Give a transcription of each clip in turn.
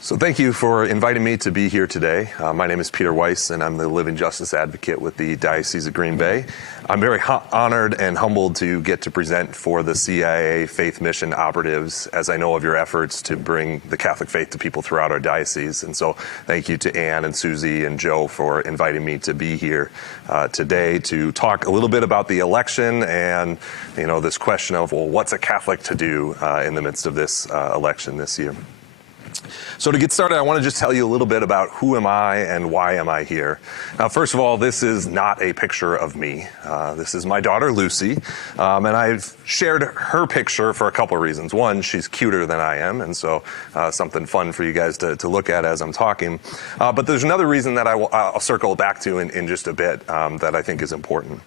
So thank you for inviting me to be here today. My name is Peter Weiss, and I'm the Living Justice Advocate with the Diocese of Green Bay. I'm very honored and humbled to get to present for the CIA Faith Mission Operatives, as I know of your efforts to bring the Catholic faith to people throughout our diocese. And so thank you to Ann and Susie and Joe for inviting me to be here today to talk a little bit about the election and, this question of, well, what's a Catholic to do in the midst of this election this year? So to get started, I want to just tell you a little bit about who am I and why am I here. Now, first of all, this is not a picture of me. This is my daughter, Lucy, and I've shared her picture for a couple of reasons. One, she's cuter than I am, and so something fun for you guys to look at as I'm talking. But there's another reason that I'll circle back to in just a bit that I think is important.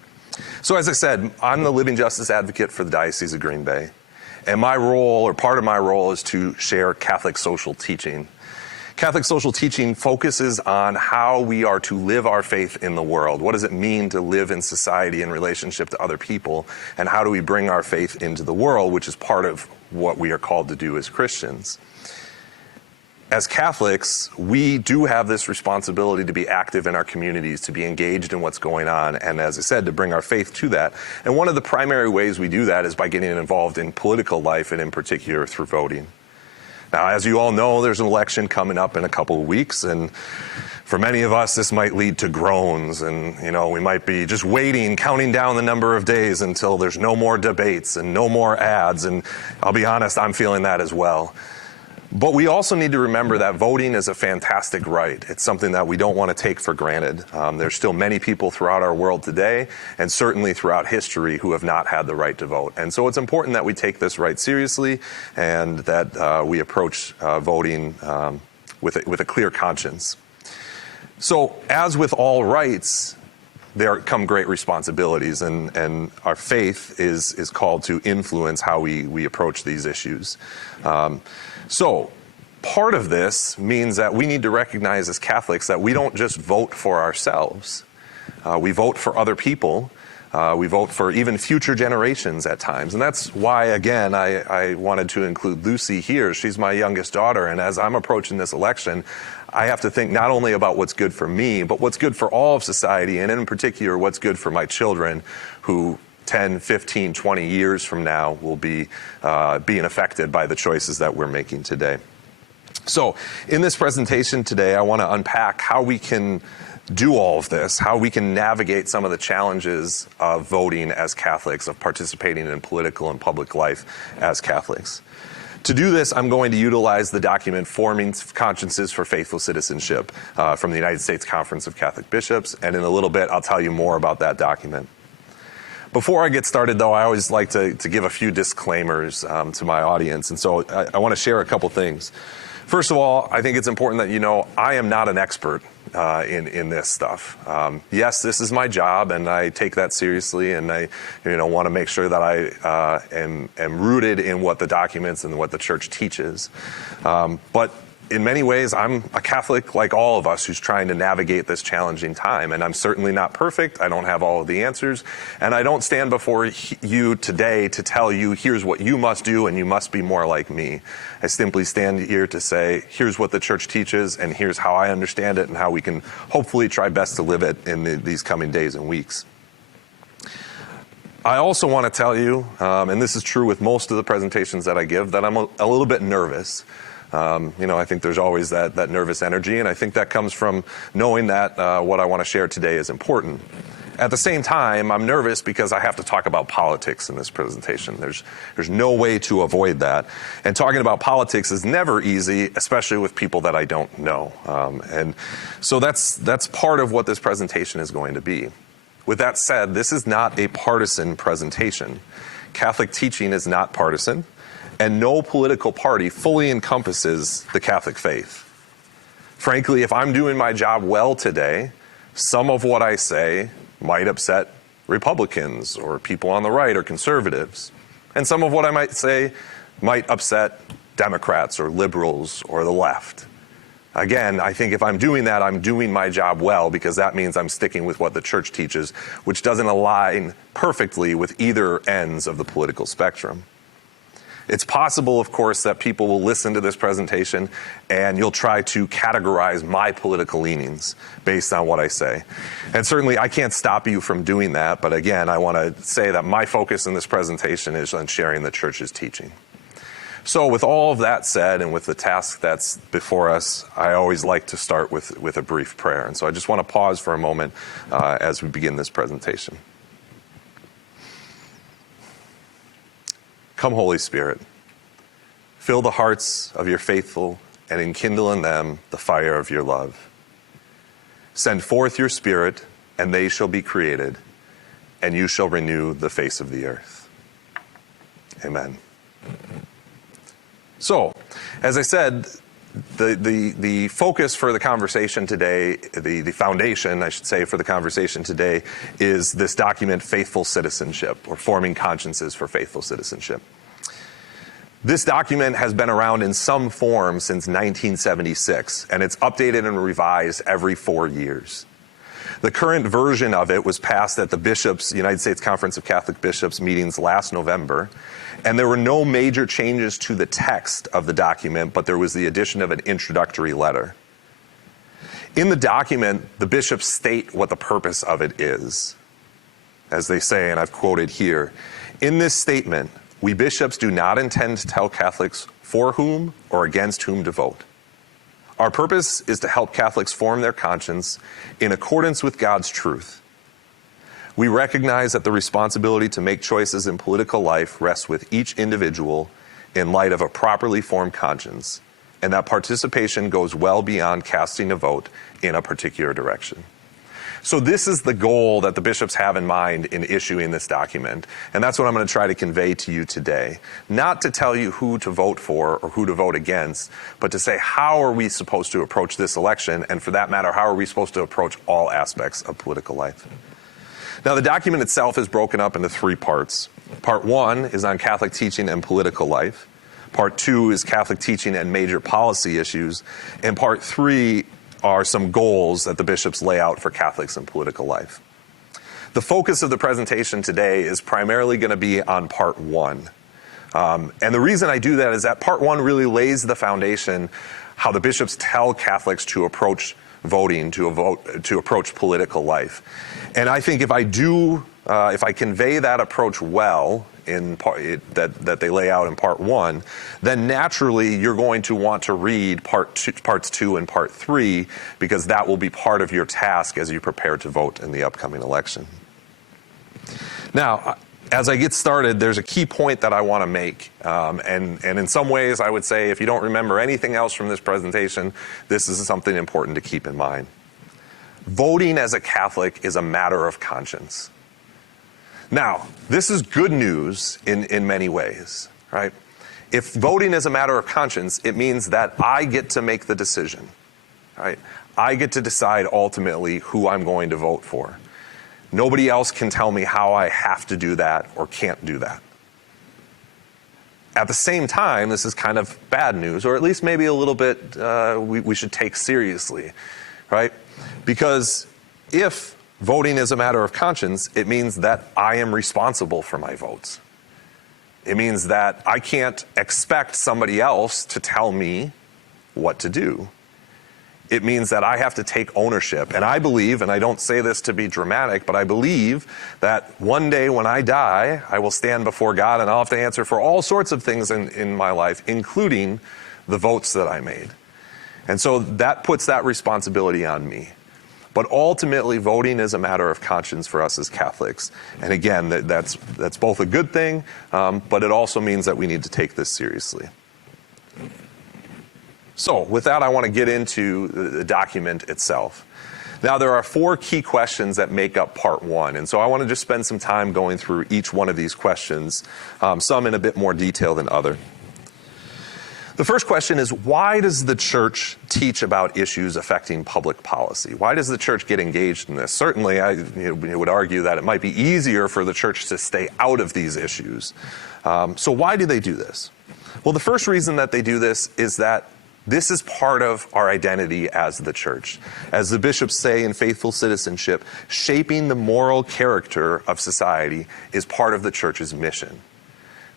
So as I said, I'm the Living Justice Advocate for the Diocese of Green Bay. And my role, or part of my role, is to share Catholic social teaching. Catholic social teaching focuses on how we are to live our faith in the world. What does it mean to live in society in relationship to other people? And how do we bring our faith into the world, which is part of what we are called to do as Christians. As Catholics, we do have this responsibility to be active in our communities, to be engaged in what's going on, and as I said, to bring our faith to that. And one of the primary ways we do that is by getting involved in political life, and in particular through voting. Now, as you all know, there's an election coming up in a couple of weeks, and for many of us, this might lead to groans, and we might be just waiting, counting down the number of days until there's no more debates and no more ads, and I'll be honest, I'm feeling that as well. But we also need to remember that voting is a fantastic right. It's something that we don't want to take for granted. There's still many people throughout our world today, and certainly throughout history, who have not had the right to vote. And so it's important that we take this right seriously, and that we approach voting with a clear conscience. So, as with all rights, there come great responsibilities, and our faith is called to influence how we approach these issues. So part of this means that we need to recognize as Catholics that we don't just vote for ourselves. We vote for other people. We vote for even future generations at times. And that's why, again, I wanted to include Lucy here. She's my youngest daughter, and as I'm approaching this election, I have to think not only about what's good for me, but what's good for all of society, and in particular, what's good for my children who 10, 15, 20 years from now will be being affected by the choices that we're making today. So in this presentation today, I want to unpack how we can do all of this, how we can navigate some of the challenges of voting as Catholics, of participating in political and public life as Catholics. To do this, I'm going to utilize the document Forming Consciences for Faithful Citizenship from the United States Conference of Catholic Bishops, and in a little bit, I'll tell you more about that document. Before I get started, though, I always like to give a few disclaimers to my audience, and so I want to share a couple things. First of all, I think it's important that I am not an expert in this stuff. Yes, this is my job, and I take that seriously, and I want to make sure that I am rooted in what the documents and what the Church teaches. But in many ways, I'm a Catholic like all of us who's trying to navigate this challenging time, and I'm certainly not perfect. I don't have all of the answers, and I don't stand before you today to tell you, here's what you must do, and you must be more like me. I simply stand here to say, here's what the Church teaches, and here's how I understand it, and how we can hopefully try best to live it in these coming days and weeks. I also want to tell you, and this is true with most of the presentations that I give, that I'm a little bit nervous. I think there's always that nervous energy, and I think that comes from knowing that what I want to share today is important. At the same time, I'm nervous because I have to talk about politics in this presentation. There's no way to avoid that. And talking about politics is never easy, especially with people that I don't know. And so that's part of what this presentation is going to be. With that said, this is not a partisan presentation. Catholic teaching is not partisan, and no political party fully encompasses the Catholic faith. Frankly, if I'm doing my job well today, some of what I say might upset Republicans or people on the right or conservatives. And some of what I might say might upset Democrats or liberals or the left. Again, I think if I'm doing that, I'm doing my job well, because that means I'm sticking with what the Church teaches, which doesn't align perfectly with either ends of the political spectrum. It's possible, of course, that people will listen to this presentation and you'll try to categorize my political leanings based on what I say. And certainly I can't stop you from doing that, but again, I want to say that my focus in this presentation is on sharing the church's teaching. So with all of that said, and with the task that's before us, I always like to start with a brief prayer. And so I just want to pause for a moment as we begin this presentation. Come, Holy Spirit, fill the hearts of your faithful and enkindle in them the fire of your love. Send forth your Spirit, and they shall be created, and you shall renew the face of the earth. Amen. So, as I said, the focus for the conversation today, the foundation, I should say, for the conversation today is this document, Faithful Citizenship, or Forming Consciences for Faithful Citizenship. This document has been around in some form since 1976, and it's updated and revised every 4 years. The current version of it was passed at the United States Conference of Catholic Bishops meetings last November, and there were no major changes to the text of the document, but there was the addition of an introductory letter. In the document, the bishops state what the purpose of it is. As they say, and I've quoted here, "In this statement, we bishops do not intend to tell Catholics for whom or against whom to vote. Our purpose is to help Catholics form their conscience in accordance with God's truth. We recognize that the responsibility to make choices in political life rests with each individual in light of a properly formed conscience, and that participation goes well beyond casting a vote in a particular direction." So this is the goal that the bishops have in mind in issuing this document, and that's what I'm going to try to convey to you today. Not to tell you who to vote for or who to vote against, but to say how are we supposed to approach this election, and for that matter, how are we supposed to approach all aspects of political life. Now, the document itself is broken up into 3 parts. Part 1 is on Catholic teaching and political life. Part 2 is Catholic teaching and major policy issues. And Part 3 are some goals that the bishops lay out for Catholics in political life. The focus of the presentation today is primarily going to be on Part 1. And the reason I do that is that Part 1 really lays the foundation how the bishops tell Catholics to approach voting, to approach political life. And I think if I convey that approach well that they lay out in Part 1, then naturally you're going to want to read Parts 2 and Part 3, because that will be part of your task as you prepare to vote in the upcoming election. Now, as I get started, there's a key point that I want to make. And in some ways, I would say if you don't remember anything else from this presentation, this is something important to keep in mind. Voting as a Catholic is a matter of conscience. Now, this is good news in many ways, right? If voting is a matter of conscience, it means that I get to make the decision, right? I get to decide ultimately who I'm going to vote for. Nobody else can tell me how I have to do that or can't do that. At the same time, this is kind of bad news, or at least maybe a little bit we should take seriously, right? Because if voting is a matter of conscience, it means that I am responsible for my votes. It means that I can't expect somebody else to tell me what to do. It means that I have to take ownership. And I believe, and I don't say this to be dramatic, but I believe that one day when I die, I will stand before God and I'll have to answer for all sorts of things in my life, including the votes that I made. And so that puts that responsibility on me. But ultimately, voting is a matter of conscience for us as Catholics. And again, that's both a good thing, but it also means that we need to take this seriously. So with that, I want to get into the document itself. Now, there are 4 key questions that make up Part 1. And so I want to just spend some time going through each one of these questions, some in a bit more detail than other. The first question is, why does the church teach about issues affecting public policy? Why does the church get engaged in this? Certainly, I would argue that it might be easier for the church to stay out of these issues. So why do they do this? Well, the first reason that they do this is that this is part of our identity as the church. As the bishops say in Faithful Citizenship, shaping the moral character of society is part of the church's mission.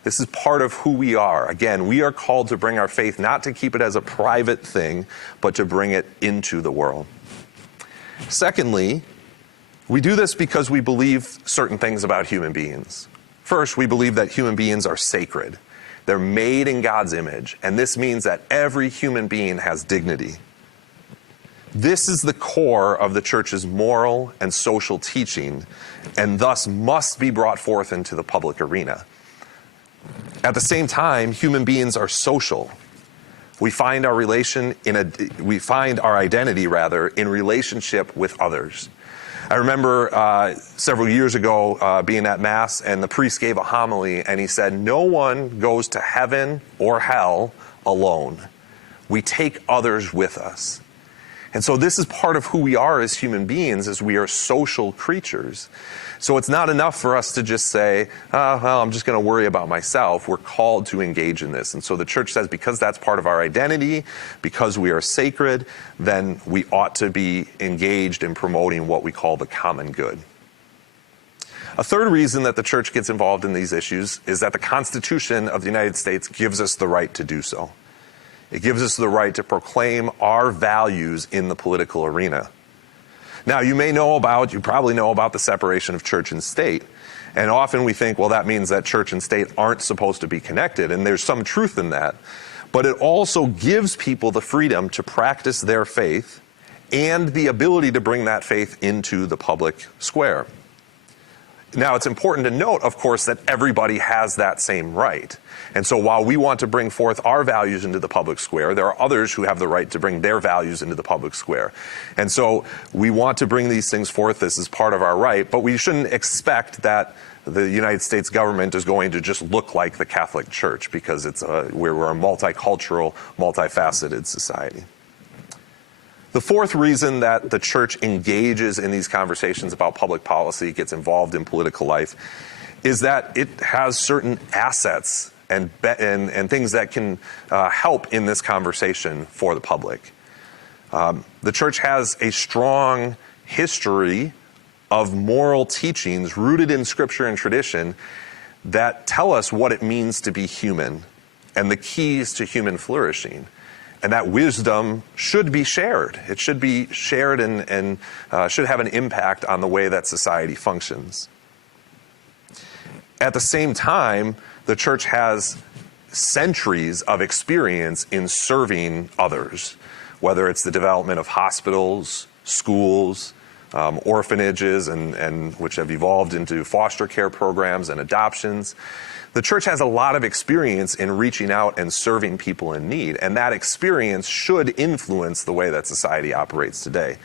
This is part of who we are. Again, we are called to bring our faith, not to keep it as a private thing, but to bring it into the world. Secondly, we do this because we believe certain things about human beings. First, we believe that human beings are sacred. They're made in God's image, and this means that every human being has dignity. This is the core of the church's moral and social teaching, and thus must be brought forth into the public arena. At the same time, human beings are social. We find our identity in relationship with others. I remember several years ago being at Mass, and the priest gave a homily, and he said, "No one goes to heaven or hell alone. We take others with us." And so this is part of who we are as human beings, as we are social creatures. So it's not enough for us to just say, well, I'm just going to worry about myself. We're called to engage in this. And so the church says because that's part of our identity, because we are sacred, then we ought to be engaged in promoting what we call the common good. A third reason that the church gets involved in these issues is that the Constitution of the United States gives us the right to do so. It gives us the right to proclaim our values in the political arena. Now, you probably know about the separation of church and state. And often we think, well, that means that church and state aren't supposed to be connected. And there's some truth in that. But it also gives people the freedom to practice their faith and the ability to bring that faith into the public square. Now, it's important to note, of course, that everybody has that same right. And so while we want to bring forth our values into the public square, there are others who have the right to bring their values into the public square. And so we want to bring these things forth. This is part of our right, but we shouldn't expect that the United States government is going to just look like the Catholic Church, because we're a multicultural, multifaceted society. The fourth reason that the church engages in these conversations about public policy, gets involved in political life, is that it has certain assets and things that can help in this conversation for the public. The church has a strong history of moral teachings rooted in Scripture and tradition that tell us what it means to be human and the keys to human flourishing. And that wisdom should be shared. It should be shared and should have an impact on the way that society functions. At the same time, the church has centuries of experience in serving others, whether it's the development of hospitals, schools, orphanages, and which have evolved into foster care programs and adoptions. The church has a lot of experience in reaching out and serving people in need, and that experience should influence the way that society operates today.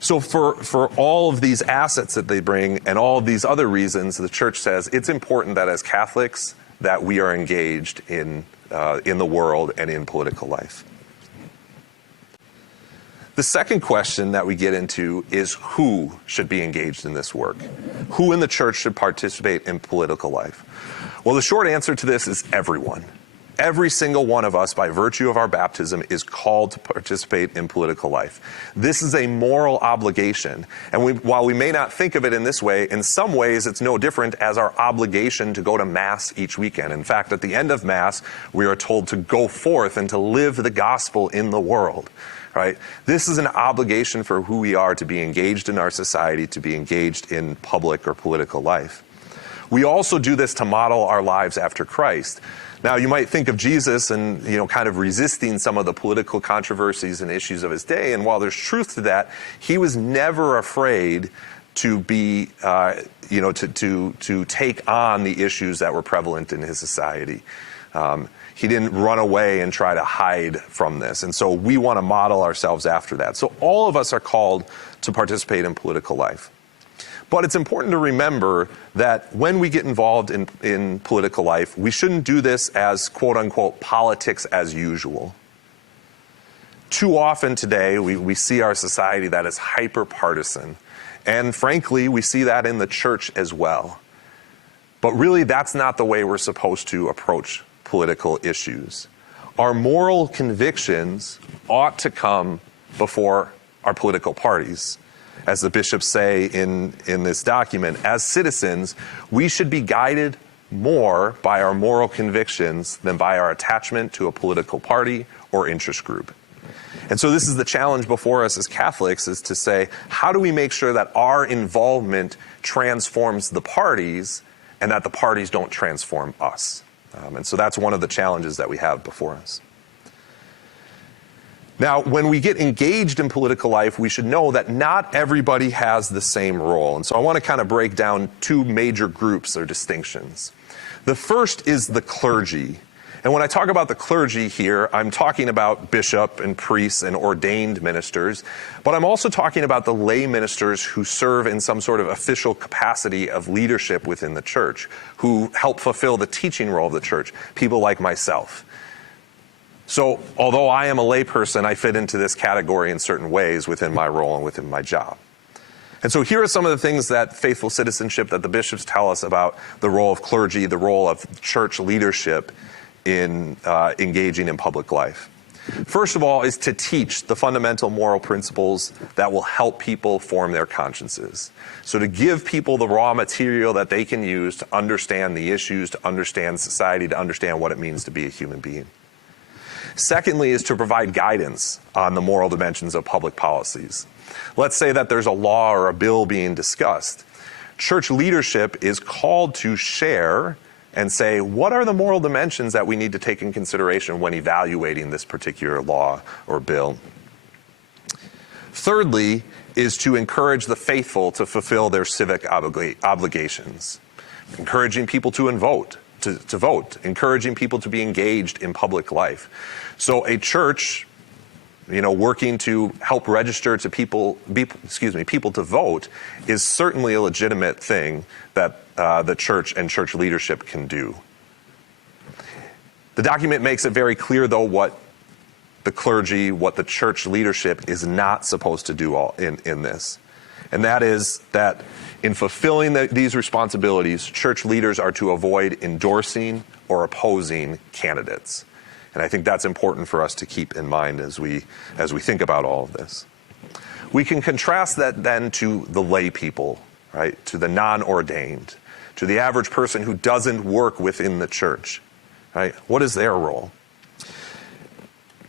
So for all of these assets that they bring and all of these other reasons, the church says it's important that as Catholics that we are engaged in the world and in political life. The second question that we get into is who should be engaged in this work? Who in the church should participate in political life? Well, the short answer to this is everyone. Every single one of us, by virtue of our baptism, is called to participate in political life. This is a moral obligation. And while we may not think of it in this way, in some ways it's no different as our obligation to go to Mass each weekend. In fact, at the end of Mass, we are told to go forth and to live the gospel in the world. Right? This is an obligation for who we are to be engaged in our society, to be engaged in public or political life. We also do this to model our lives after Christ. Now, you might think of Jesus and, kind of resisting some of the political controversies and issues of his day. And while there's truth to that, he was never afraid to be, to take on the issues that were prevalent in his society. He didn't run away and try to hide from this. And so we want to model ourselves after that. So all of us are called to participate in political life. But it's important to remember that when we get involved in political life, we shouldn't do this as, quote unquote, politics as usual. Too often today, we see our society that is hyper-partisan. And frankly, we see that in the church as well. But really, that's not the way we're supposed to approach political issues. Our moral convictions ought to come before our political parties. As the bishops say in this document, as citizens, we should be guided more by our moral convictions than by our attachment to a political party or interest group. And so this is the challenge before us as Catholics, is to say, how do we make sure that our involvement transforms the parties and that the parties don't transform us? And so that's one of the challenges that we have before us. Now, when we get engaged in political life, we should know that not everybody has the same role. And so I want to kind of break down two major groups or distinctions. The first is the clergy. And when I talk about the clergy here, I'm talking about bishop and priests and ordained ministers, but I'm also talking about the lay ministers who serve in some sort of official capacity of leadership within the church, who help fulfill the teaching role of the church, people like myself. So although I am a layperson, I fit into this category in certain ways within my role and within my job. And so here are some of the things that faithful citizenship, that the bishops tell us about the role of clergy, the role of church leadership in engaging in public life. First of all is to teach the fundamental moral principles that will help people form their consciences. So to give people the raw material that they can use to understand the issues, to understand society, to understand what it means to be a human being. Secondly is to provide guidance on the moral dimensions of public policies. Let's say that there's a law or a bill being discussed. Church leadership is called to share and say, what are the moral dimensions that we need to take in consideration when evaluating this particular law or bill? Thirdly is to encourage the faithful to fulfill their civic obligations, encouraging people to vote, encouraging people to be engaged in public life. So a church, working to help register to people to vote is certainly a legitimate thing that the church and church leadership can do. The document makes it very clear, though, what the clergy, what the church leadership is not supposed to do in this. And that is that in fulfilling these responsibilities, church leaders are to avoid endorsing or opposing candidates. And I think that's important for us to keep in mind as we think about all of this. We can contrast that then to the lay people, right? To the non-ordained, to the average person who doesn't work within the church, right? What is their role?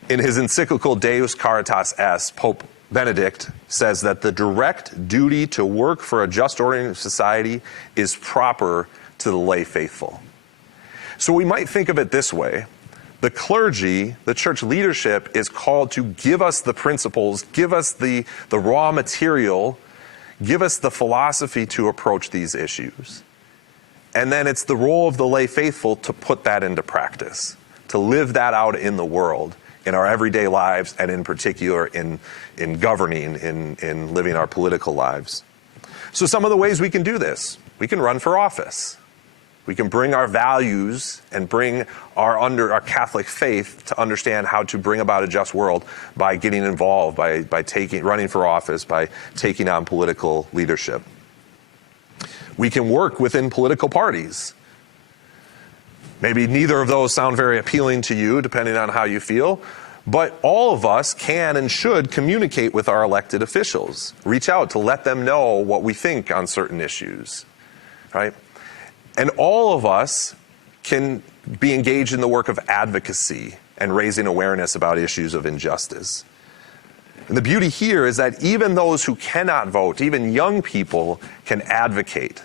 In his encyclical Deus Caritas Est, Pope Benedict says that the direct duty to work for a just ordering of society is proper to the lay faithful. So we might think of it this way. The clergy, the church leadership, is called to give us the principles, give us the raw material, give us the philosophy to approach these issues. And then it's the role of the lay faithful to put that into practice, to live that out in the world, in our everyday lives, and in particular in governing, in living our political lives. So some of the ways we can do this: we can run for office. We can bring our values and bring our Catholic faith to understand how to bring about a just world by getting involved, by running for office, by taking on political leadership. We can work within political parties. Maybe neither of those sound very appealing to you, depending on how you feel, but all of us can and should communicate with our elected officials, reach out to let them know what we think on certain issues, right? And all of us can be engaged in the work of advocacy and raising awareness about issues of injustice. And the beauty here is that even those who cannot vote, even young people, can advocate.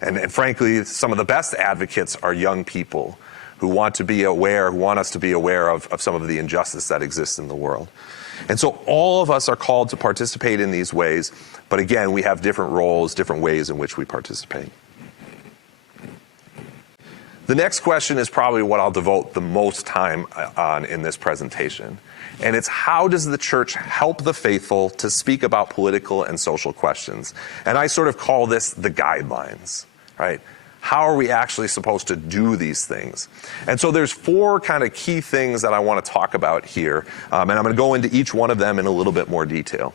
And frankly, some of the best advocates are young people who want us to be aware of some of the injustice that exists in the world. And so all of us are called to participate in these ways, but again, we have different roles, different ways in which we participate. The next question is probably what I'll devote the most time on in this presentation. And it's, how does the church help the faithful to speak about political and social questions? And I sort of call this the guidelines, right? How are we actually supposed to do these things? And so there's four kind of key things that I want to talk about here. And I'm going to go into each one of them in a little bit more detail.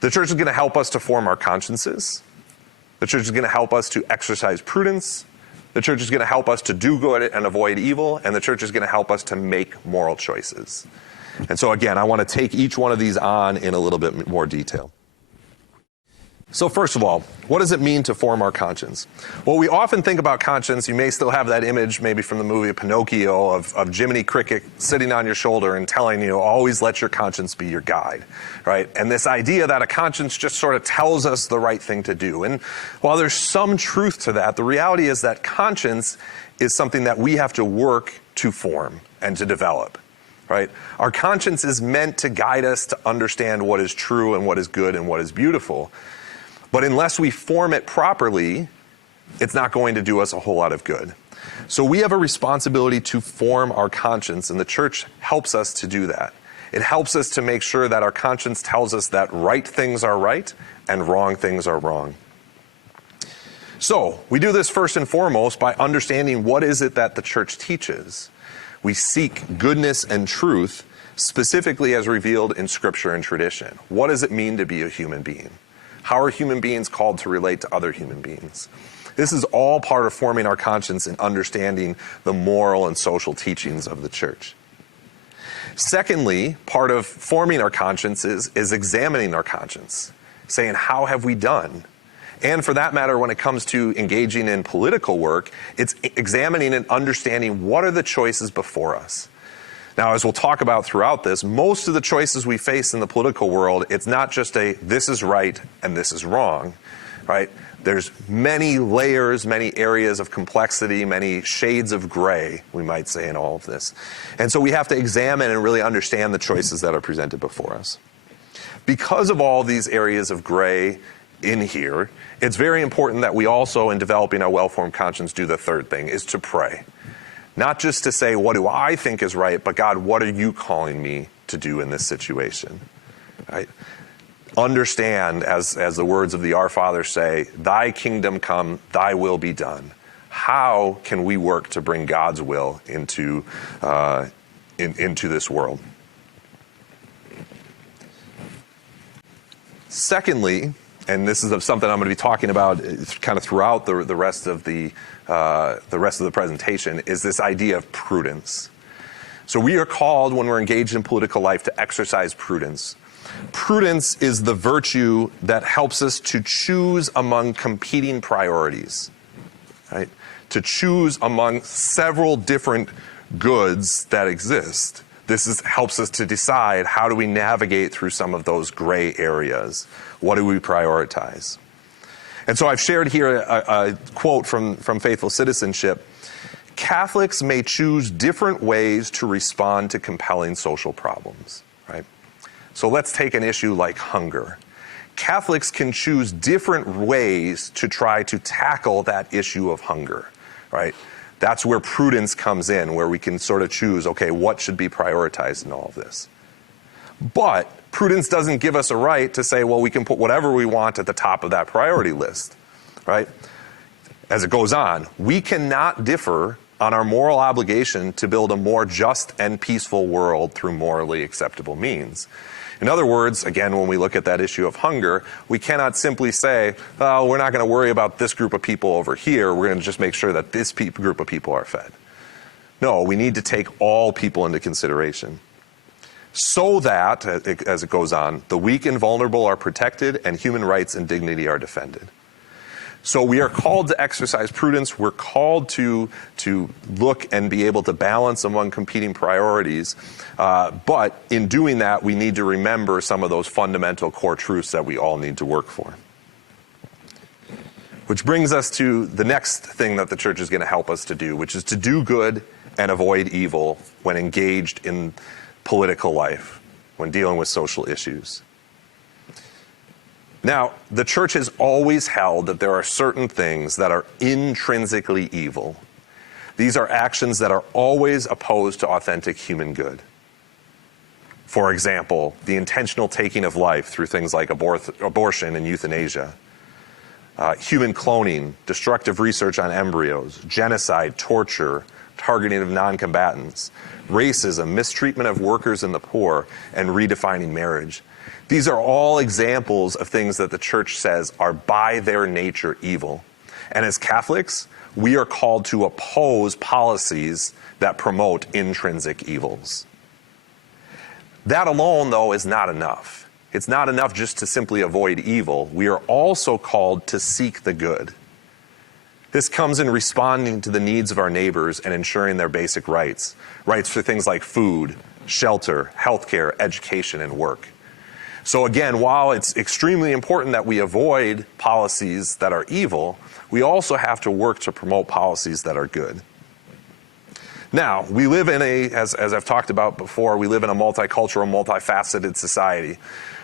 The church is going to help us to form our consciences. The church is going to help us to exercise prudence. The church is going to help us to do good and avoid evil, and the church is going to help us to make moral choices. And so again, I want to take each one of these on in a little bit more detail. So first of all, what does it mean to form our conscience? Well, we often think about conscience. You may still have that image maybe from the movie Pinocchio of Jiminy Cricket sitting on your shoulder and telling you, always let your conscience be your guide, right? And this idea that a conscience just sort of tells us the right thing to do. And while there's some truth to that, the reality is that conscience is something that we have to work to form and to develop, right? Our conscience is meant to guide us to understand what is true and what is good and what is beautiful. But unless we form it properly, it's not going to do us a whole lot of good. So we have a responsibility to form our conscience, and the church helps us to do that. It helps us to make sure that our conscience tells us that right things are right and wrong things are wrong. So we do this first and foremost by understanding what is it that the church teaches. We seek goodness and truth, specifically as revealed in Scripture and tradition. What does it mean to be a human being? How are human beings called to relate to other human beings? This is all part of forming our conscience and understanding the moral and social teachings of the church. Secondly, part of forming our conscience is examining our conscience, saying, how have we done? And for that matter, when it comes to engaging in political work, it's examining and understanding what are the choices before us. Now, as we'll talk about throughout this, most of the choices we face in the political world, it's not just this is right and this is wrong, right? There's many layers, many areas of complexity, many shades of gray, we might say, in all of this. And so we have to examine and really understand the choices that are presented before us. Because of all these areas of gray in here, it's very important that we also, in developing a well-formed conscience, do the third thing, is to pray. Not just to say, what do I think is right, but God, what are you calling me to do in this situation? Right? Understand, as the words of the Our Father say, thy kingdom come, thy will be done. How can we work to bring God's will into this world? Secondly, and this is something I'm going to be talking about kind of throughout the rest of the presentation, is this idea of prudence. So we are called, when we're engaged in political life, to exercise prudence. Prudence is the virtue that helps us to choose among competing priorities, right? To choose among several different goods that exist. This helps us to decide, how do we navigate through some of those gray areas? What do we prioritize? And so I've shared here a quote from Faithful Citizenship. Catholics may choose different ways to respond to compelling social problems, right? So let's take an issue like hunger. Catholics can choose different ways to try to tackle that issue of hunger, right? That's where prudence comes in, where we can sort of choose, okay, what should be prioritized in all of this? But prudence doesn't give us a right to say, well, we can put whatever we want at the top of that priority list, right? As it goes on, we cannot differ on our moral obligation to build a more just and peaceful world through morally acceptable means. In other words, again, when we look at that issue of hunger, we cannot simply say, oh, we're not going to worry about this group of people over here. We're going to just make sure that this group of people are fed. No, we need to take all people into consideration so that, as it goes on, the weak and vulnerable are protected and human rights and dignity are defended. So we are called to exercise prudence. We're called to look and be able to balance among competing priorities. But in doing that, we need to remember some of those fundamental core truths that we all need to work for. Which brings us to the next thing that the church is going to help us to do, which is to do good and avoid evil when engaged in political life, when dealing with social issues. Now, the church has always held that there are certain things that are intrinsically evil. These are actions that are always opposed to authentic human good. For example, the intentional taking of life through things like abortion and euthanasia, human cloning, destructive research on embryos, genocide, torture, targeting of non-combatants, racism, mistreatment of workers and the poor, and redefining marriage. These are all examples of things that the church says are by their nature evil. And as Catholics, we are called to oppose policies that promote intrinsic evils. That alone, though, is not enough. It's not enough just to simply avoid evil. We are also called to seek the good. This comes in responding to the needs of our neighbors and ensuring their basic rights. Rights for things like food, shelter, healthcare, education, and work. So again, while it's extremely important that we avoid policies that are evil, we also have to work to promote policies that are good. Now, we live in as I've talked about before, we live in a multicultural, multifaceted society,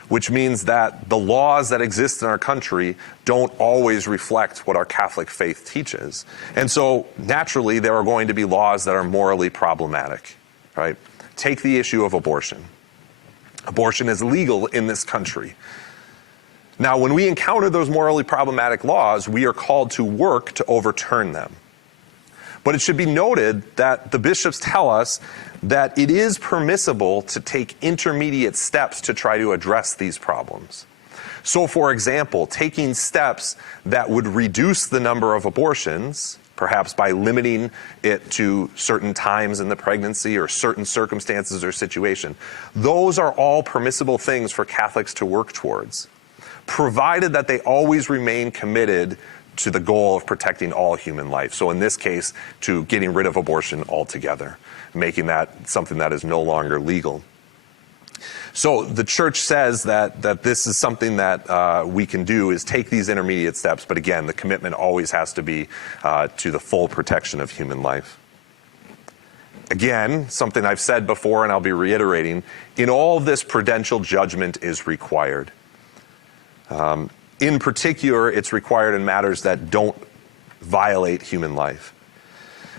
which means that the laws that exist in our country don't always reflect what our Catholic faith teaches. And so, naturally, there are going to be laws that are morally problematic, right? Take the issue of abortion. Abortion is legal in this country. Now, when we encounter those morally problematic laws, we are called to work to overturn them. But it should be noted that the bishops tell us that it is permissible to take intermediate steps to try to address these problems. So, for example, taking steps that would reduce the number of abortions, perhaps by limiting it to certain times in the pregnancy or certain circumstances or situation, those are all permissible things for Catholics to work towards, provided that they always remain committed to the goal of protecting all human life. So in this case, to getting rid of abortion altogether, making that something that is no longer legal. So the church says that this is something that we can do, is take these intermediate steps. But again, the commitment always has to be to the full protection of human life. Again, something I've said before and I'll be reiterating, in all of this, prudential judgment is required. In particular, it's required in matters that don't violate human life.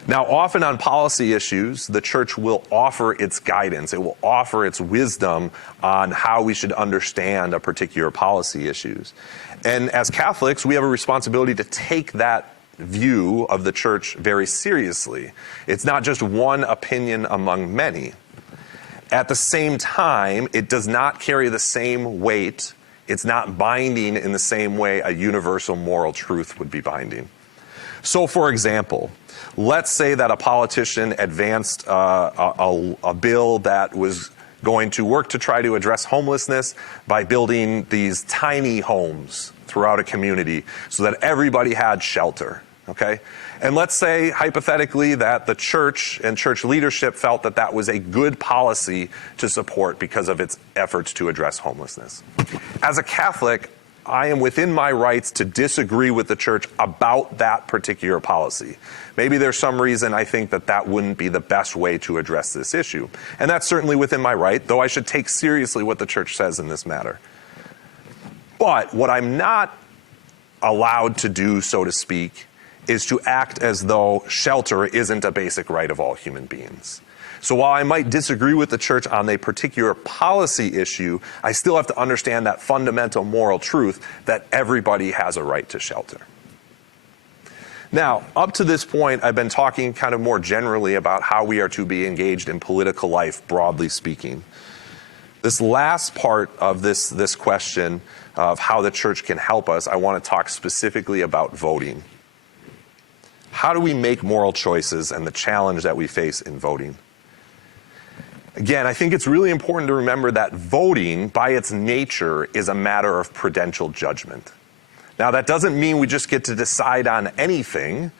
Now, often on policy issues, the church will offer its guidance. It will offer its wisdom on how we should understand a particular policy issues. And as Catholics, we have a responsibility to take that view of the church very seriously. It's not just one opinion among many. At the same time, it does not carry the same weight. It's not binding in the same way a universal moral truth would be binding. So, for example, let's say that a politician advanced a bill that was going to work to try to address homelessness by building these tiny homes throughout a community so that everybody had shelter, okay? And let's say, hypothetically, that the church and church leadership felt that that was a good policy to support because of its efforts to address homelessness. As a Catholic, I am within my rights to disagree with the church about that particular policy. Maybe there's some reason I think that that wouldn't be the best way to address this issue. And that's certainly within my right, though I should take seriously what the church says in this matter. But what I'm not allowed to do, so to speak, is to act as though shelter isn't a basic right of all human beings. So while I might disagree with the church on a particular policy issue, I still have to understand that fundamental moral truth that everybody has a right to shelter. Now, up to this point, I've been talking kind of more generally about how we are to be engaged in political life, broadly speaking. This last part of this question of how the church can help us, I want to talk specifically about voting. How do we make moral choices and the challenge that we face in voting? Again, I think it's really important to remember that voting, by its nature, is a matter of prudential judgment. Now, that doesn't mean we just get to decide on anything,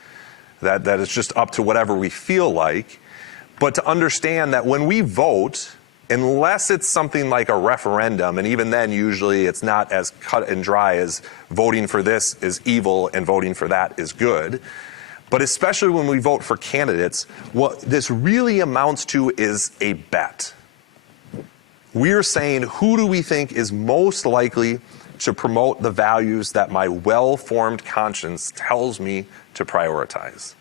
that it's just up to whatever we feel like, but to understand that when we vote, unless it's something like a referendum, and even then usually it's not as cut and dry as voting for this is evil and voting for that is good, but especially when we vote for candidates, what this really amounts to is a bet. We're saying, who do we think is most likely to promote the values that my well-formed conscience tells me to prioritize?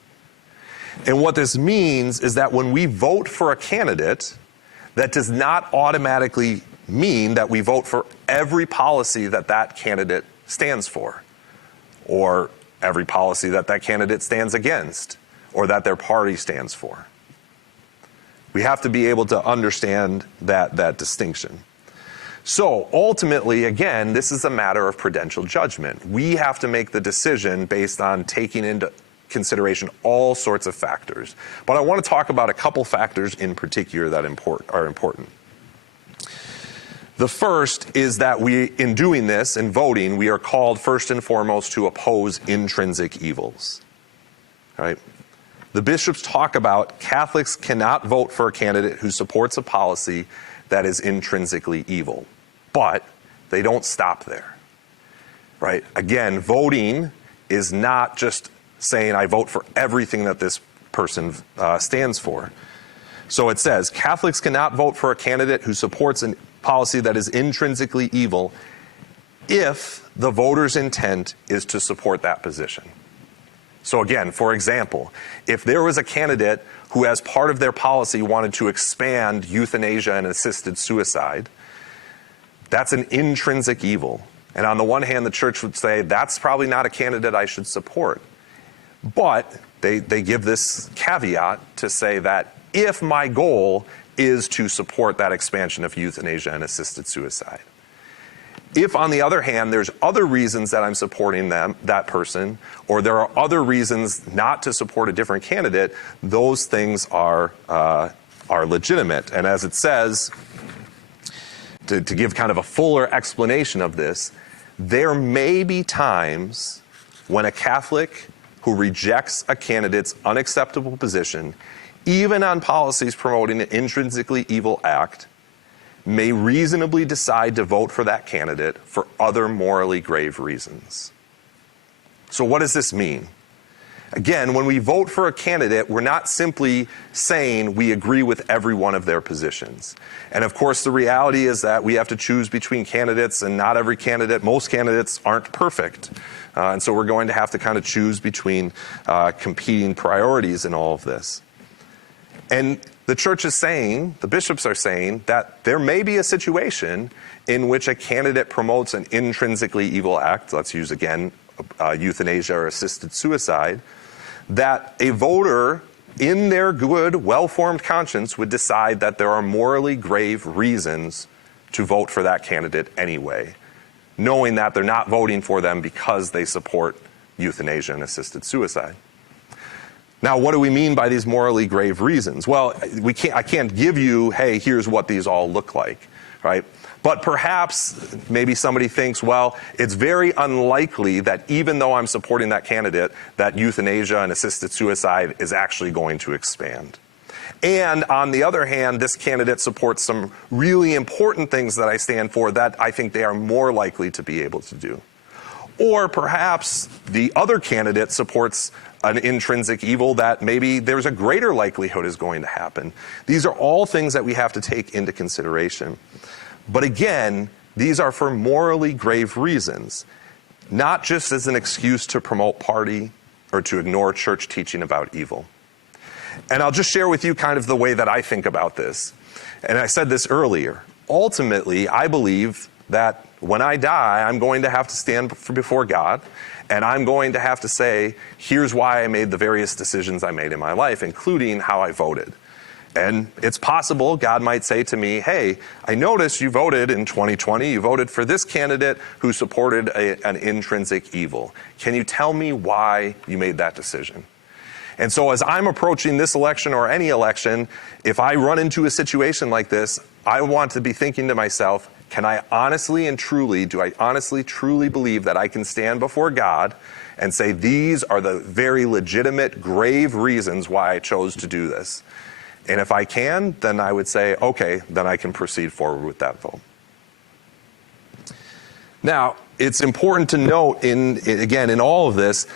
And what this means is that when we vote for a candidate, that does not automatically mean that we vote for every policy that that candidate stands for, or every policy that that candidate stands against, or that their party stands for. We have to be able to understand that distinction. So ultimately, again, this is a matter of prudential judgment. We have to make the decision based on taking into consideration all sorts of factors. But I want to talk about a couple factors in particular that are important. The first is that in doing this, in voting, we are called first and foremost to oppose intrinsic evils. Right? The bishops talk about Catholics cannot vote for a candidate who supports a policy that is intrinsically evil. But they don't stop there. Right? Again, voting is not just saying I vote for everything that this person stands for. So it says, Catholics cannot vote for a candidate who supports a policy that is intrinsically evil if the voter's intent is to support that position. So again, for example, if there was a candidate who as part of their policy wanted to expand euthanasia and assisted suicide, that's an intrinsic evil. And on the one hand, the church would say, that's probably not a candidate I should support. But they give this caveat to say that if my goal is to support that expansion of euthanasia and assisted suicide. If, on the other hand, there's other reasons that I'm supporting that person, or there are other reasons not to support a different candidate, those things are legitimate. And as it says, to give kind of a fuller explanation of this, there may be times when a Catholic who rejects a candidate's unacceptable position, even on policies promoting an intrinsically evil act, may reasonably decide to vote for that candidate for other morally grave reasons. So what does this mean? Again, when we vote for a candidate, we're not simply saying we agree with every one of their positions. And of course, the reality is that we have to choose between candidates, and not every candidate, most candidates aren't perfect. And so we're going to have to kind of choose between competing priorities in all of this. And the church is saying, the bishops are saying, that there may be a situation in which a candidate promotes an intrinsically evil act, let's use again euthanasia or assisted suicide, that a voter in their good, well-formed conscience would decide that there are morally grave reasons to vote for that candidate anyway, knowing that they're not voting for them because they support euthanasia and assisted suicide. Now, what do we mean by these morally grave reasons? Well, I can't give you, hey, here's what these all look like, right? But perhaps maybe somebody thinks, well, it's very unlikely that even though I'm supporting that candidate, that euthanasia and assisted suicide is actually going to expand. And on the other hand, this candidate supports some really important things that I stand for that I think they are more likely to be able to do. Or perhaps the other candidate supports an intrinsic evil that maybe there's a greater likelihood is going to happen. These are all things that we have to take into consideration. But again, these are for morally grave reasons, not just as an excuse to promote party or to ignore church teaching about evil. And I'll just share with you kind of the way that I think about this. And I said this earlier. Ultimately, I believe that when I die, I'm going to have to stand before God, and I'm going to have to say, here's why I made the various decisions I made in my life, including how I voted. And it's possible God might say to me, hey, I noticed you voted in 2020, you voted for this candidate who supported an intrinsic evil. Can you tell me why you made that decision? And so as I'm approaching this election or any election, if I run into a situation like this, I want to be thinking to myself, do I honestly truly believe that I can stand before God and say these are the very legitimate, grave reasons why I chose to do this? And if I can, then I would say, okay, then I can proceed forward with that vote. Now, it's important to note, in all of this,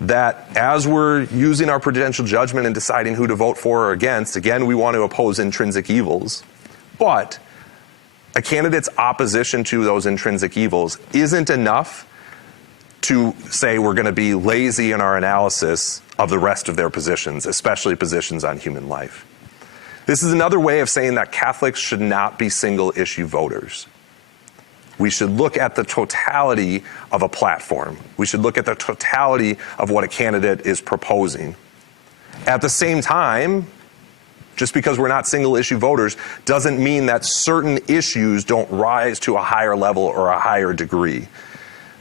that as we're using our prudential judgment and deciding who to vote for or against, again, we want to oppose intrinsic evils. But a candidate's opposition to those intrinsic evils isn't enough to say we're going to be lazy in our analysis of the rest of their positions, especially positions on human life. This is another way of saying that Catholics should not be single-issue voters. We should look at the totality of a platform. We should look at the totality of what a candidate is proposing. At the same time, just because we're not single-issue voters doesn't mean that certain issues don't rise to a higher level or a higher degree.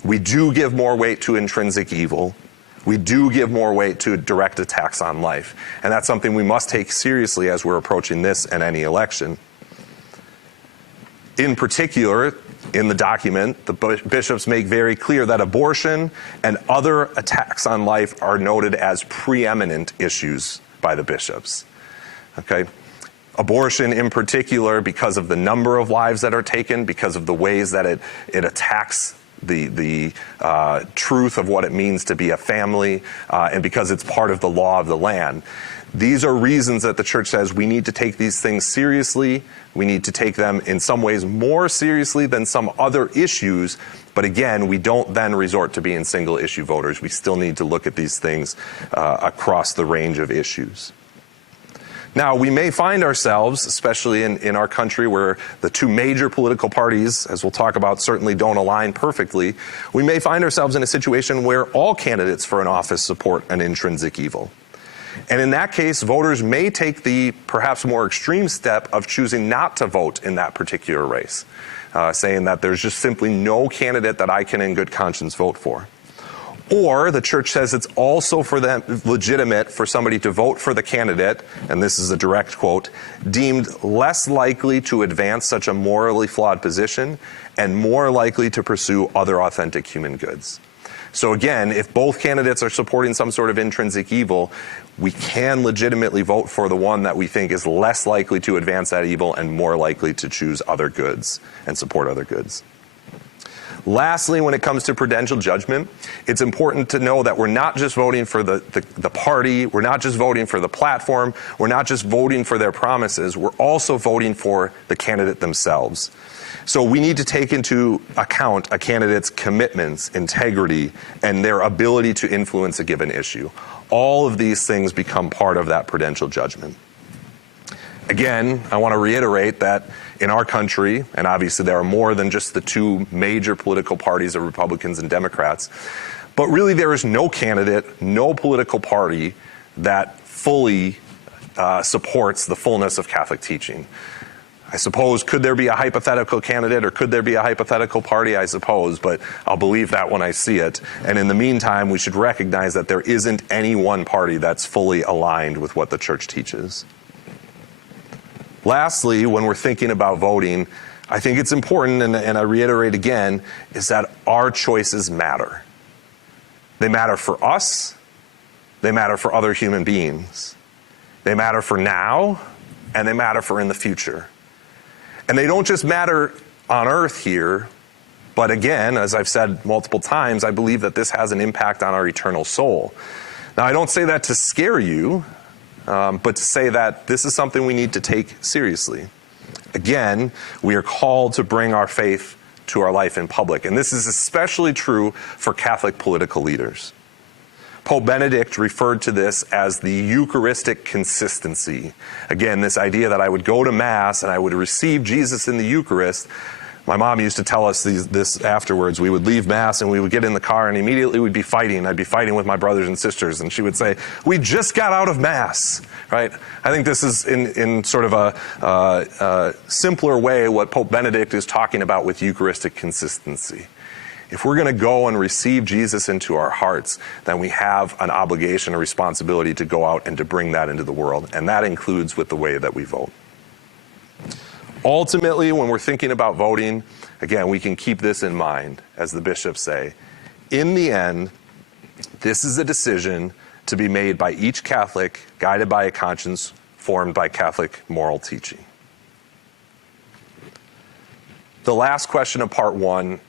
We do give more weight to intrinsic evil. We do give more weight to direct attacks on life. And that's something we must take seriously as we're approaching this and any election. In particular, in the document, the bishops make very clear that abortion and other attacks on life are noted as preeminent issues by the bishops. Okay? Abortion in particular, because of the number of lives that are taken, because of the ways that it attacks the truth of what it means to be a family, and because it's part of the law of the land. These are reasons that the church says we need to take these things seriously. We need to take them in some ways more seriously than some other issues. But again, we don't then resort to being single issue voters. We still need to look at these things across the range of issues. Now, we may find ourselves, especially in our country where the two major political parties, as we'll talk about, certainly don't align perfectly, we may find ourselves in a situation where all candidates for an office support an intrinsic evil. And in that case, voters may take the perhaps more extreme step of choosing not to vote in that particular race, saying that there's just simply no candidate that I can in good conscience vote for. Or the church says it's also for them legitimate for somebody to vote for the candidate, and this is a direct quote, deemed less likely to advance such a morally flawed position and more likely to pursue other authentic human goods. So again, if both candidates are supporting some sort of intrinsic evil, we can legitimately vote for the one that we think is less likely to advance that evil and more likely to choose other goods and support other goods. Lastly, when it comes to prudential judgment, it's important to know that we're not just voting for the party, we're not just voting for the platform, we're not just voting for their promises, we're also voting for the candidate themselves. So we need to take into account a candidate's commitments, integrity, and their ability to influence a given issue. All of these things become part of that prudential judgment. Again, I want to reiterate that in our country, and obviously there are more than just the two major political parties of Republicans and Democrats, but really there is no candidate, no political party that fully supports the fullness of Catholic teaching. I suppose, could there be a hypothetical candidate or could there be a hypothetical party? I suppose, but I'll believe that when I see it. And in the meantime, we should recognize that there isn't any one party that's fully aligned with what the church teaches. Lastly, when we're thinking about voting, I think it's important, and I reiterate again, is that our choices matter. They matter for us. They matter for other human beings. They matter for now, and they matter for in the future. And they don't just matter on earth here, but again, as I've said multiple times, I believe that this has an impact on our eternal soul. Now, I don't say that to scare you, but to say that this is something we need to take seriously. Again, we are called to bring our faith to our life in public, and this is especially true for Catholic political leaders. Pope Benedict referred to this as the Eucharistic consistency. Again, this idea that I would go to Mass and I would receive Jesus in the Eucharist. My mom used to tell us this afterwards. We would leave Mass and we would get in the car and immediately we'd be fighting. I'd be fighting with my brothers and sisters. And she would say, we just got out of Mass, right? I think this is in sort of a simpler way what Pope Benedict is talking about with Eucharistic consistency. If we're going to go and receive Jesus into our hearts, then we have an obligation, a responsibility to go out and to bring that into the world. And that includes with the way that we vote. Ultimately, when we're thinking about voting, again, we can keep this in mind, as the bishops say. In the end, this is a decision to be made by each Catholic, guided by a conscience formed by Catholic moral teaching. The last question of part one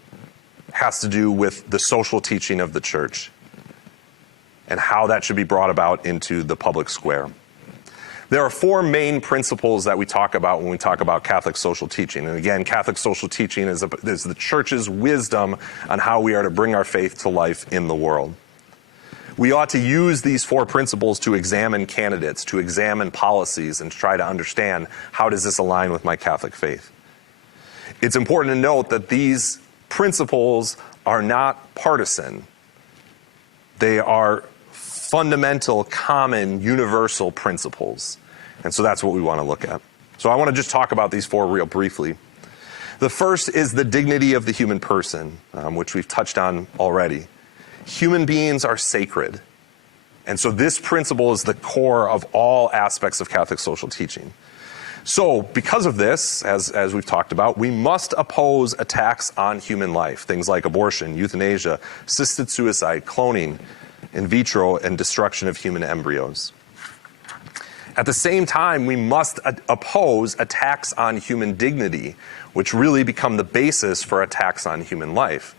has to do with the social teaching of the church and how that should be brought about into the public square. There are four main principles that we talk about when we talk about Catholic social teaching. And again, Catholic social teaching is the church's wisdom on how we are to bring our faith to life in the world. We ought to use these four principles to examine candidates, to examine policies, and to try to understand how does this align with my Catholic faith. It's important to note that these principles are not partisan. They are fundamental, common, universal principles. And so that's what we want to look at. So I want to just talk about these four real briefly. The first is the dignity of the human person, which we've touched on already. Human beings are sacred. And so this principle is the core of all aspects of Catholic social teaching. So because of this, as we've talked about, we must oppose attacks on human life, things like abortion, euthanasia, assisted suicide, cloning, in vitro, and destruction of human embryos. At the same time, we must oppose attacks on human dignity, which really become the basis for attacks on human life.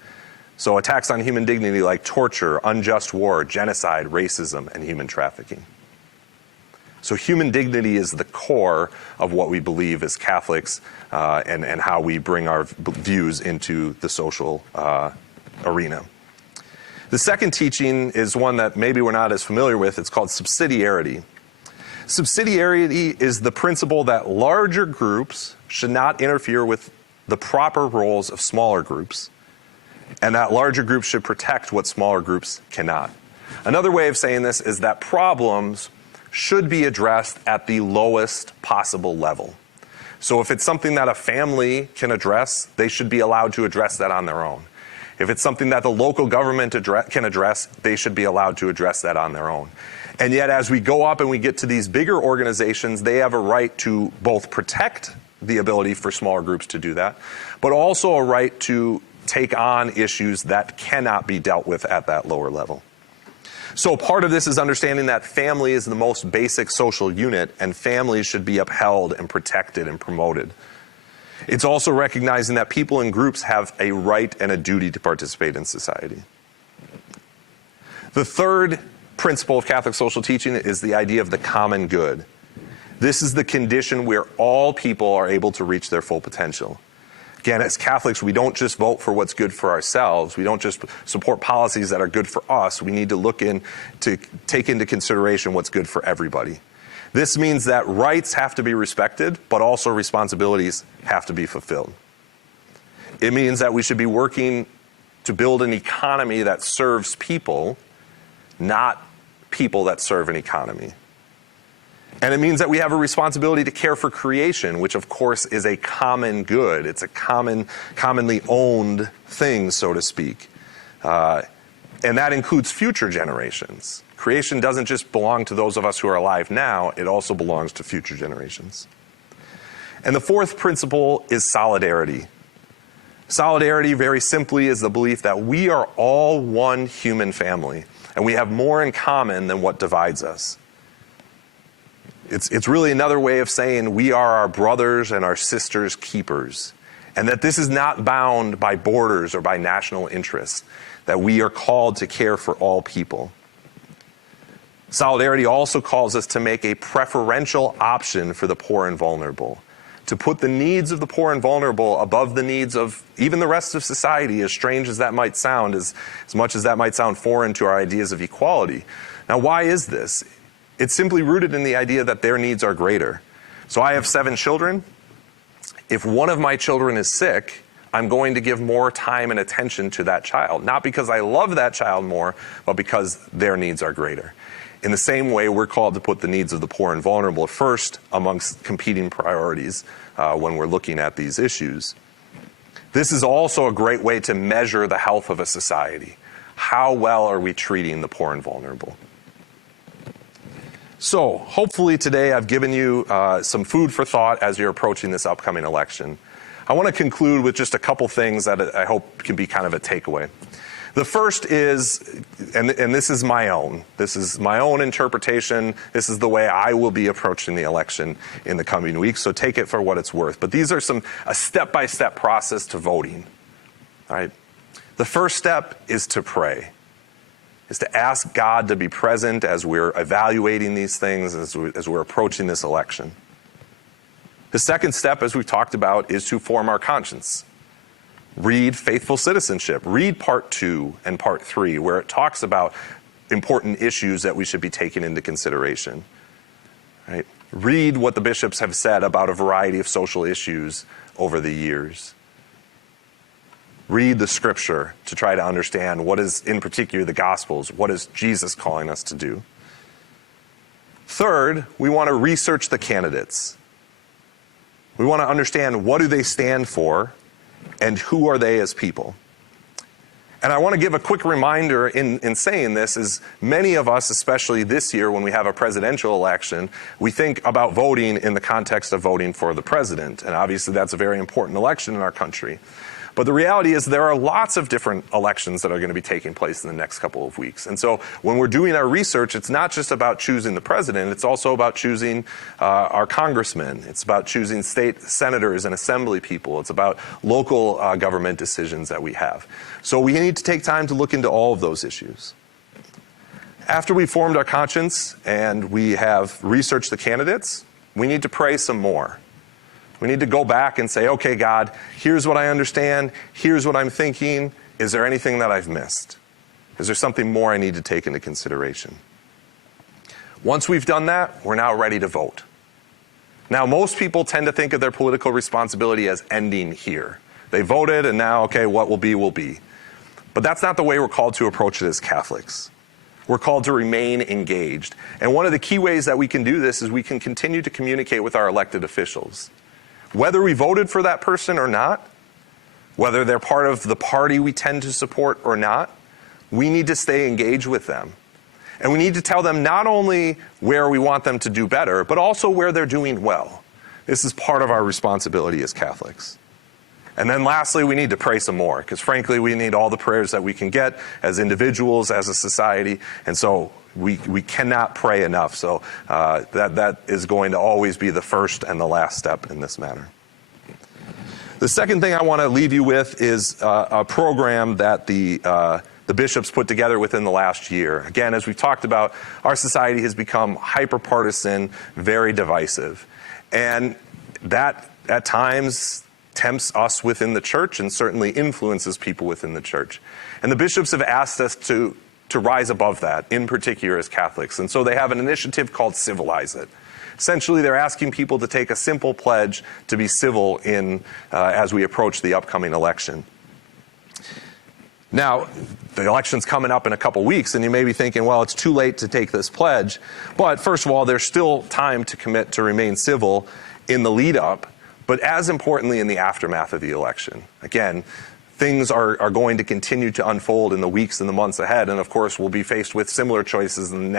So attacks on human dignity like torture, unjust war, genocide, racism, and human trafficking. So human dignity is the core of what we believe as Catholics and how we bring our views into the social arena. The second teaching is one that maybe we're not as familiar with. It's called subsidiarity. Subsidiarity is the principle that larger groups should not interfere with the proper roles of smaller groups, and that larger groups should protect what smaller groups cannot. Another way of saying this is that problems should be addressed at the lowest possible level. So if it's something that a family can address, they should be allowed to address that on their own. If it's something that the local government can address, they should be allowed to address that on their own. And yet as we go up and we get to these bigger organizations, they have a right to both protect the ability for smaller groups to do that, but also a right to take on issues that cannot be dealt with at that lower level. So part of this is understanding that family is the most basic social unit, and families should be upheld and protected and promoted. It's also recognizing that people in groups have a right and a duty to participate in society. The third principle of Catholic social teaching is the idea of the common good. This is the condition where all people are able to reach their full potential. Again, as Catholics, we don't just vote for what's good for ourselves. We don't just support policies that are good for us. We need to look in to take into consideration what's good for everybody. This means that rights have to be respected, but also responsibilities have to be fulfilled. It means that we should be working to build an economy that serves people, not people that serve an economy. And it means that we have a responsibility to care for creation, which of course is a common good. It's a commonly owned thing, so to speak. And that includes future generations. Creation doesn't just belong to those of us who are alive now, it also belongs to future generations. And the fourth principle is solidarity. Solidarity, very simply, is the belief that we are all one human family, and we have more in common than what divides us. It's really another way of saying we are our brothers and our sisters' keepers, and that this is not bound by borders or by national interests, that we are called to care for all people. Solidarity also calls us to make a preferential option for the poor and vulnerable, to put the needs of the poor and vulnerable above the needs of even the rest of society, as strange as that might sound, as much as that might sound foreign to our ideas of equality. Now, why is this? It's simply rooted in the idea that their needs are greater. So I have 7 children. If one of my children is sick, I'm going to give more time and attention to that child, not because I love that child more, but because their needs are greater. In the same way, we're called to put the needs of the poor and vulnerable first amongst competing priorities when we're looking at these issues. This is also a great way to measure the health of a society. How well are we treating the poor and vulnerable? So hopefully today I've given you some food for thought as you're approaching this upcoming election. I want to conclude with just a couple things that I hope can be kind of a takeaway. The first is, and this is my own interpretation, this is the way I will be approaching the election in the coming weeks, so take it for what it's worth. But these are a step-by-step process to voting. All right? The first step is to pray. Is to ask God to be present as we're evaluating these things, as we're approaching this election. The second step, as we've talked about, is to form our conscience. Read Faithful Citizenship. Read Part 2 and Part 3, where it talks about important issues that we should be taking into consideration. Right? Read what the bishops have said about a variety of social issues over the years. Read the Scripture to try to understand what is, in particular, the Gospels. What is Jesus calling us to do? Third, we want to research the candidates. We want to understand what do they stand for and who are they as people. And I want to give a quick reminder in saying this is many of us, especially this year when we have a presidential election, we think about voting in the context of voting for the president. And obviously that's a very important election in our country. But the reality is there are lots of different elections that are going to be taking place in the next couple of weeks. And so when we're doing our research, it's not just about choosing the president, it's also about choosing our congressmen. It's about choosing state senators and assembly people. It's about local government decisions that we have. So we need to take time to look into all of those issues. After we've formed our conscience and we have researched the candidates, we need to pray some more. We need to go back and say, okay, God, here's what I understand. Here's what I'm thinking. Is there anything that I've missed? Is there something more I need to take into consideration? Once we've done that, we're now ready to vote. Now, most people tend to think of their political responsibility as ending here. They voted, and now, okay, what will be, will be. But that's not the way we're called to approach it as Catholics. We're called to remain engaged. And one of the key ways that we can do this is we can continue to communicate with our elected officials. Whether we voted for that person or not, whether they're part of the party we tend to support or not, we need to stay engaged with them. And we need to tell them not only where we want them to do better, but also where they're doing well. This is part of our responsibility as Catholics. And then lastly, we need to pray some more, because frankly, we need all the prayers that we can get as individuals, as a society, and so we cannot pray enough. So that is going to always be the first and the last step in this matter. The second thing I want to leave you with is a program that the bishops put together within the last year. Again, as we've talked about, our society has become hyper-partisan, very divisive. And that, at times, tempts us within the church and certainly influences people within the church. And the bishops have asked us to rise above that, in particular as Catholics. And so they have an initiative called Civilize It. Essentially, they're asking people to take a simple pledge to be civil as we approach the upcoming election. Now, the election's coming up in a couple weeks, and you may be thinking, well, it's too late to take this pledge. But first of all, there's still time to commit to remain civil in the lead up, but as importantly in the aftermath of the election. Again, things are going to continue to unfold in the weeks and the months ahead, and of course we'll be faced with similar choices in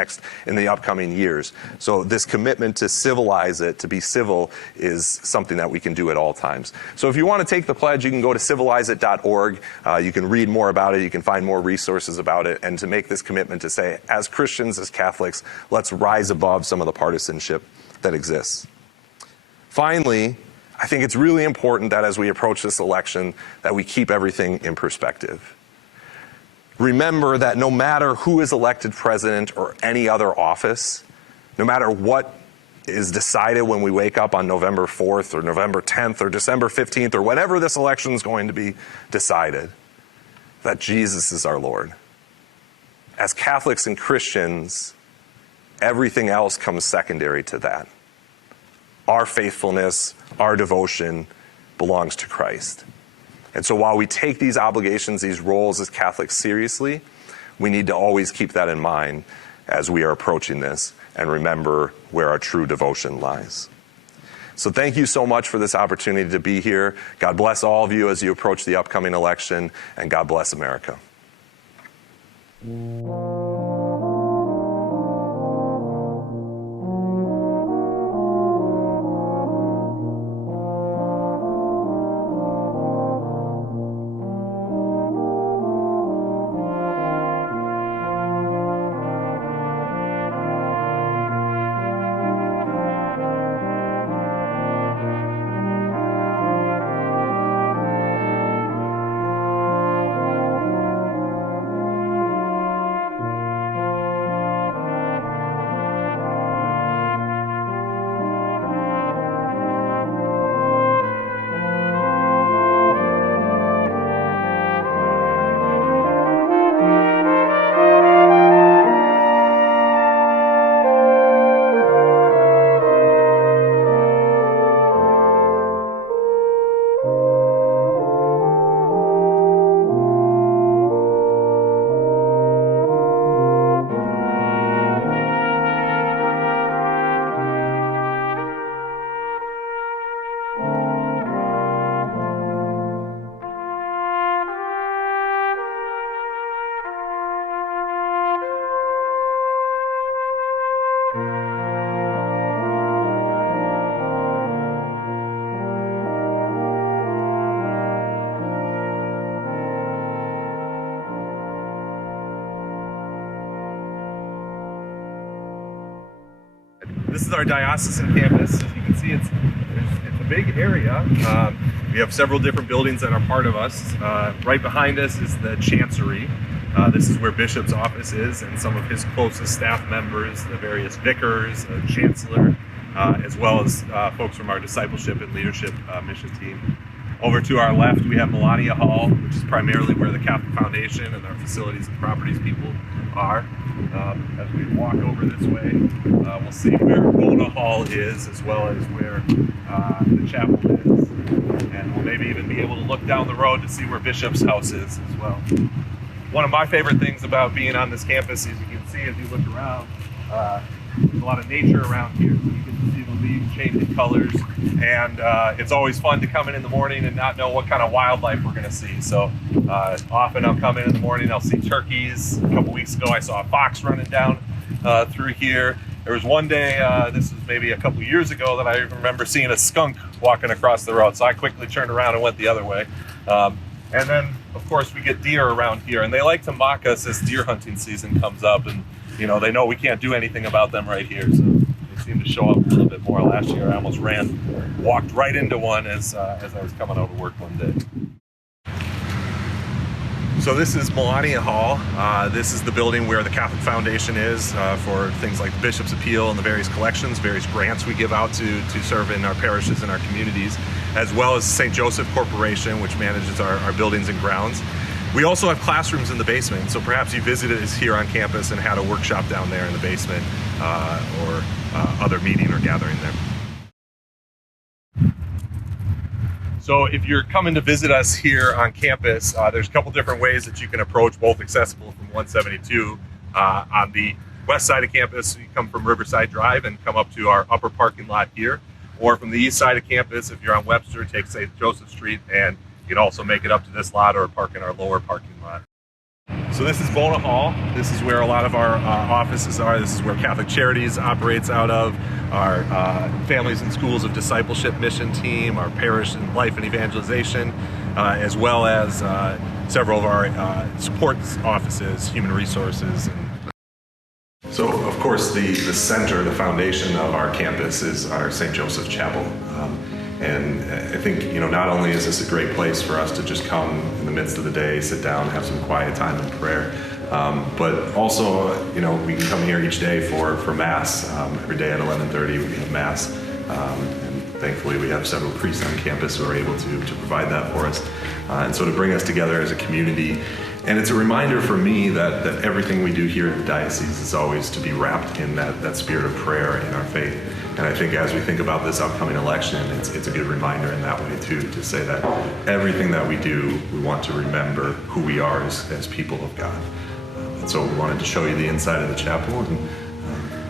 the upcoming years. So this commitment to civilize it, to be civil, is something that we can do at all times. So if you want to take the pledge, you can go to civilizeit.org. You can read more about it. You can find more resources about it, and to make this commitment to say, as Christians, as Catholics, let's rise above some of the partisanship that exists. Finally, I think it's really important that as we approach this election, that we keep everything in perspective. Remember that no matter who is elected president or any other office, no matter what is decided when we wake up on November 4th or November 10th or December 15th or whenever this election is going to be decided, that Jesus is our Lord. As Catholics and Christians, everything else comes secondary to that. Our faithfulness, our devotion belongs to Christ. And so while we take these obligations, these roles as Catholics seriously, we need to always keep that in mind as we are approaching this and remember where our true devotion lies. So thank you so much for this opportunity to be here. God bless all of you as you approach the upcoming election, and God bless America. This is our diocesan campus. As you can see, it's a big area. We have several different buildings that are part of us. Right behind us is the chancery. This is where Bishop's office is, and some of his closest staff members, the various vicars, the chancellor, as well as folks from our discipleship and leadership mission team. Over to our left, we have Melania Hall, which is primarily where the Catholic Foundation and our facilities and properties people are. As we walk over this way, we'll see where Bona Hall is, as well as where the chapel is. And we'll maybe even be able to look down the road to see where Bishop's house is as well. One of my favorite things about being on this campus is you can see as you look around, there's a lot of nature around here. So you can see the leaves changing colors, and it's always fun to come in the morning and not know what kind of wildlife we're going to see. So often I'll come in the morning, I'll see turkeys. A couple weeks ago I saw a fox running down through here. There was one day, this was maybe a couple years ago, that I remember seeing a skunk walking across the road. So I quickly turned around and went the other way. And then, of course, we get deer around here, and they like to mock us as deer hunting season comes up, and you know, they know we can't do anything about them right here, so they seem to show up a little bit more. Last year I almost walked right into one as I was coming out of work one day. So this is Melania Hall. This is the building where the Catholic Foundation is for things like the Bishop's Appeal and the various collections, various grants we give out to serve in our parishes and our communities, as well as St. Joseph Corporation, which manages our buildings and grounds. We also have classrooms in the basement, so perhaps you visited us here on campus and had a workshop down there in the basement or other meeting or gathering there. So if you're coming to visit us here on campus, there's a couple different ways that you can approach, both accessible from 172. On the west side of campus, you come from Riverside Drive and come up to our upper parking lot here, or from the east side of campus, if you're on Webster, take St. Joseph Street, and you can also make it up to this lot or park in our lower parking lot. So this is Bona Hall. This is where a lot of our offices are. This is where Catholic Charities operates out of, our Families and Schools of Discipleship mission team, our parish and life and evangelization, as well as several of our support offices, human resources. So, of course, the center, the foundation of our campus is our St. Joseph Chapel. And I think, you know, not only is this a great place for us to just come in the midst of the day, sit down, have some quiet time in prayer, but also, you know, we can come here each day for Mass. Every day at 11:30 we have Mass. And thankfully we have several priests on campus who are able to provide that for us. And so to bring us together as a community. And it's a reminder for me that everything we do here in the diocese is always to be wrapped in that spirit of prayer in our faith. And I think as we think about this upcoming election, it's a good reminder in that way too, to say that everything that we do, we want to remember who we are as people of God. And so we wanted to show you the inside of the chapel, and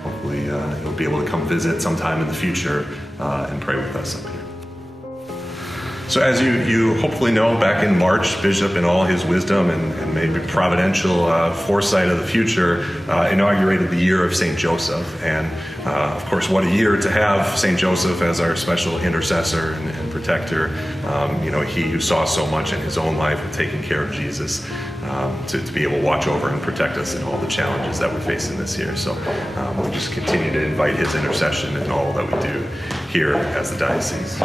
hopefully you'll be able to come visit sometime in the future and pray with us up here. So as you hopefully know, back in March, Bishop, in all his wisdom and maybe providential foresight of the future, inaugurated the year of St. Joseph. And of course, what a year to have St. Joseph as our special intercessor and protector. You know, he who saw so much in his own life and taking care of Jesus, to be able to watch over and protect us in all the challenges that we're facing this year. So we'll just continue to invite his intercession in all that we do here as the diocese.